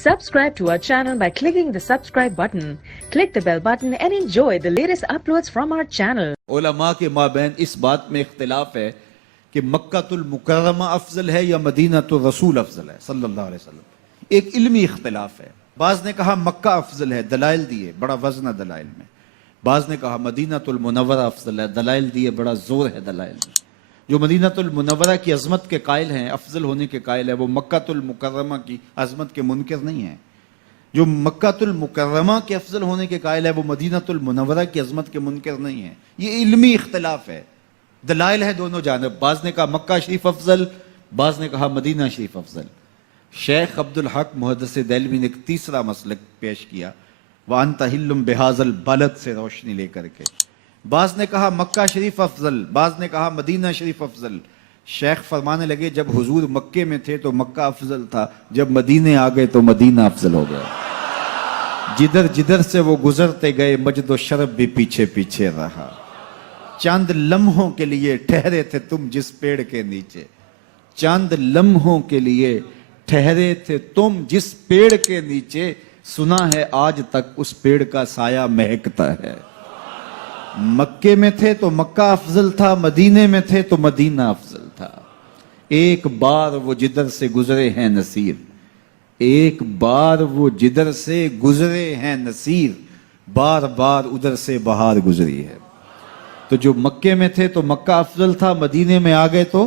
Subscribe to our channel by clicking the subscribe button. Click the bell button and enjoy the latest uploads from our channel. علماء کے مابین اس بات میں اختلاف ہے کہ مکہ المکرمہ افضل ہے یا مدینہ الرسول افضل ہے صلی اللہ علیہ وسلم. ایک علمی اختلاف ہے. بعض نے کہا مکہ افضل ہے، دلائل دیے، بڑا وزن ہے دلائل میں. بعض نے کہا مدینہ المنورہ افضل ہے، دلائل دیے، بڑا زور ہے دلائل میں. جو مدینہ المنورہ کی عظمت کے قائل ہیں، افضل ہونے کے قائل ہیں، وہ مکہ المکرمہ کی عظمت کے منکر نہیں ہیں. جو مکہ المکرمہ کے افضل ہونے کے قائل ہے وہ مدینہ المنورہ کی عظمت کے منکر نہیں ہیں. یہ علمی اختلاف ہے، دلائل ہے دونوں جانب. بعض نے کہا مکہ شریف افضل، بعض نے کہا مدینہ شریف افضل. شیخ عبدالحق محدث دہلوی نے ایک تیسرا مسلک پیش کیا، وَأَنْتَ حِلٌّ بِهَذَا الْبَلَدِ سے روشنی لے کر کے. بعض نے کہا مکہ شریف افضل، بعض نے کہا مدینہ شریف افضل. شیخ فرمانے لگے جب حضور مکے میں تھے تو مکہ افضل تھا، جب مدینے آ گئے تو مدینہ افضل ہو گیا. جدھر جدھر سے وہ گزرتے گئے مجد و شرف بھی پیچھے پیچھے رہا. چاند لمحوں کے لیے ٹھہرے تھے تم جس پیڑ کے نیچے، چاند لمحوں کے لیے ٹھہرے تھے تم جس پیڑ کے نیچے، سنا ہے آج تک اس پیڑ کا سایہ مہکتا ہے. مکے میں تھے تو مکہ افضل تھا، مدینے میں تھے تو مدینہ افضل تھا. ایک بار وہ جدھر سے گزرے ہیں نصیر، ایک بار وہ جدھر سے گزرے ہیں نصیر، بار بار ادھر سے بہار گزری ہے. تو جو مکے میں تھے تو مکہ افضل تھا، مدینے میں آ گئے تو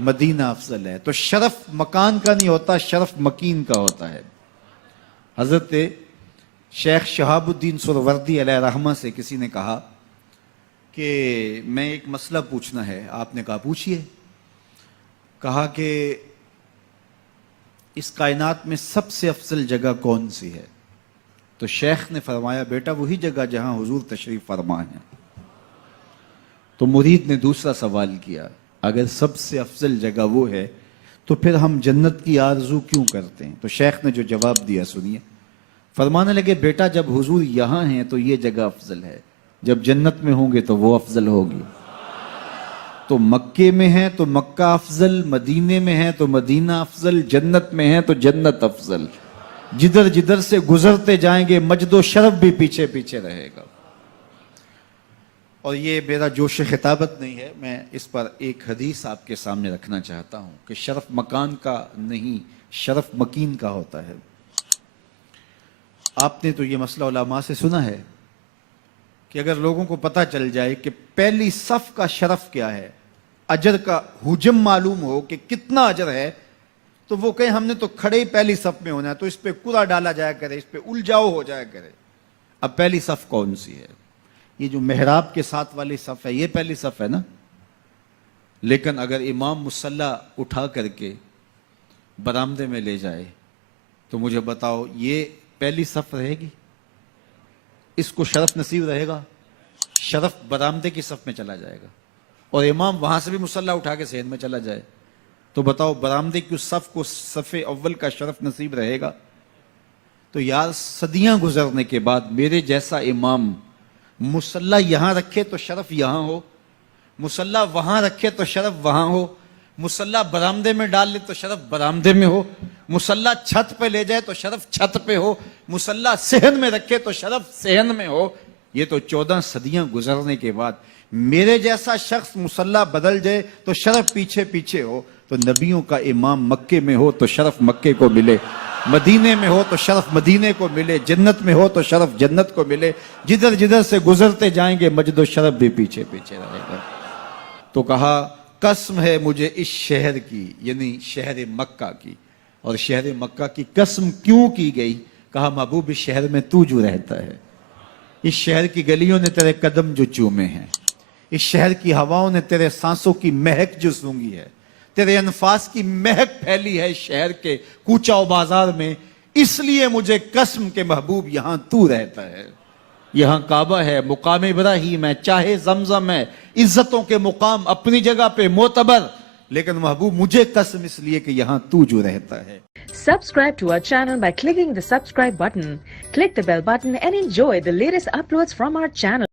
مدینہ افضل ہے. تو شرف مکان کا نہیں ہوتا، شرف مکین کا ہوتا ہے. حضرت شیخ شہاب الدین سہروردی علیہ رحمہ سے کسی نے کہا کہ میں ایک مسئلہ پوچھنا ہے. آپ نے کہا پوچھئے. کہا کہ اس کائنات میں سب سے افضل جگہ کون سی ہے؟ تو شیخ نے فرمایا بیٹا وہی جگہ جہاں حضور تشریف فرما ہے. تو مرید نے دوسرا سوال کیا، اگر سب سے افضل جگہ وہ ہے تو پھر ہم جنت کی آرزو کیوں کرتے ہیں؟ تو شیخ نے جو جواب دیا سنیے. فرمانے لگے بیٹا جب حضور یہاں ہیں تو یہ جگہ افضل ہے، جب جنت میں ہوں گے تو وہ افضل ہوگی. تو مکے میں ہیں تو مکہ افضل، مدینے میں ہیں تو مدینہ افضل، جنت میں ہیں تو جنت افضل. جدھر جدھر سے گزرتے جائیں گے مجد و شرف بھی پیچھے پیچھے رہے گا. اور یہ میرا جوش خطابت نہیں ہے، میں اس پر ایک حدیث آپ کے سامنے رکھنا چاہتا ہوں کہ شرف مکان کا نہیں، شرف مکین کا ہوتا ہے. آپ نے تو یہ مسئلہ علماء سے سنا ہے کہ اگر لوگوں کو پتہ چل جائے کہ پہلی صف کا شرف کیا ہے، اجر کا حجم معلوم ہو کہ کتنا اجر ہے، تو وہ کہیں ہم نے تو کھڑے ہی پہلی صف میں ہونا ہے، تو اس پہ کوڑا ڈالا جایا کرے، اس پہ الجھاؤ ہو جایا کرے. اب پہلی صف کون سی ہے؟ یہ جو محراب کے ساتھ والی صف ہے یہ پہلی صف ہے نا. لیکن اگر امام مصلی اٹھا کر کے برآمدے میں لے جائے تو مجھے بتاؤ یہ پہلی صف رہے گی؟ اس کو شرف نصیب رہے گا؟ شرف برآمدے کی صف میں چلا جائے گا. اور امام وہاں سے بھی مصلی اٹھا کے صحن میں چلا جائے تو بتاؤ برآمدے کی اس صف کو صف اول کا شرف نصیب رہے گا؟ تو یار صدیاں گزرنے کے بعد میرے جیسا امام مصلی یہاں رکھے تو شرف یہاں ہو، مصلی وہاں رکھے تو شرف وہاں ہو، مصلی برآمدے میں ڈال لے تو شرف برآمدے میں ہو، مصلی چھت پہ لے جائے تو شرف چھت پہ ہو، مصلی صحن میں رکھے تو شرف صحن میں ہو. یہ تو 14 صدیاں گزرنے کے بعد میرے جیسا شخص مصلی بدل جائے تو شرف پیچھے پیچھے ہو. تو نبیوں کا امام مکے میں ہو تو شرف مکے کو ملے، مدینے میں ہو تو شرف مدینے کو ملے، جنت میں ہو تو شرف جنت کو ملے. جدھر جدھر سے گزرتے جائیں گے مجد و شرف بھی پیچھے پیچھے رہے گا. تو کہا قسم ہے مجھے اس شہر کی، یعنی شہر مکہ کی. اور شہر مکہ کی قسم کیوں کی گئی؟ کہا محبوب اس شہر میں تو جو رہتا ہے، اس شہر کی گلیوں نے تیرے قدم جو چومے ہیں، اس شہر کی ہواؤں نے تیرے سانسوں کی مہک جو سونگھی ہے، تیرے انفاس کی مہک پھیلی ہے شہر کے کوچہ و بازار میں، اس لیے مجھے قسم کے محبوب یہاں تو رہتا ہے. یہاں کعبہ ہے، مقام ابراہیم ہے، چاہے زمزم ہے، عزتوں کے مقام اپنی جگہ پہ معتبر، لیکن محبوب مجھے قسم اس لیے کہ یہاں تو جو رہتا ہے. Subscribe to our channel by clicking the subscribe button. Click the bell button and enjoy the latest uploads from our channel.